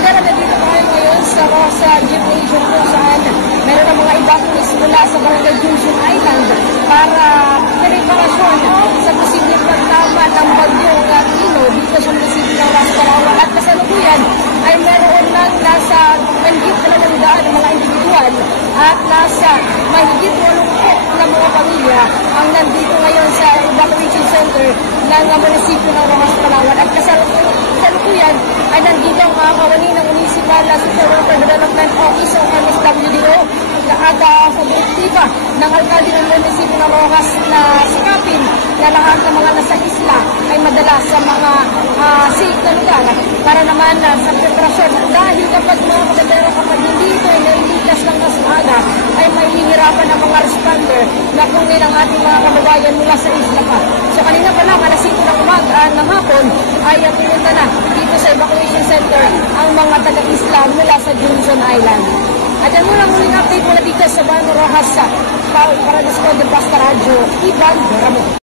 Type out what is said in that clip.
Kapitan, nandito tayo ngayon sa Rosa Gymnasium kung saan meron ng mga evacuees mula sa Barangay Junction Island para preparasyon sa posibleng pagtama ng bagyong Tino dito sa munisipyo ng Las Palawan. At kasalukuyan ay meron lang nasa mahigit 200 ng mga individual at nasa mahigit 80 na mga pamilya ang nandito ngayon sa evacuation center ng munisipyo ng Las Palawan. At kasalukuyan ay nandito ang mga kawani ng Municipal Social Welfare Development Office o MSWDO at sa direktiba ng alkalde ng munisipyo ng Rojas na sikapin na lahat ng mga nasa isla ay madala sa mga safe na lugar para naman sa preparasyon. Dahil kapag mga kapatero, kapag hindi ito ay nailitas ng mas maaga, ay may hihirapan ng mga responder na kunin ang ating mga kababayan mula sa isla pa. So kanina pa lang, alas 5 ng hapon, ay pinunta na dito sa evacuation center ang mga taga-isla mula sa Junction Island. At yan muna muling update mula dito sa Bano Rojas para Disco de Pasta Radio, Ivan Ramo.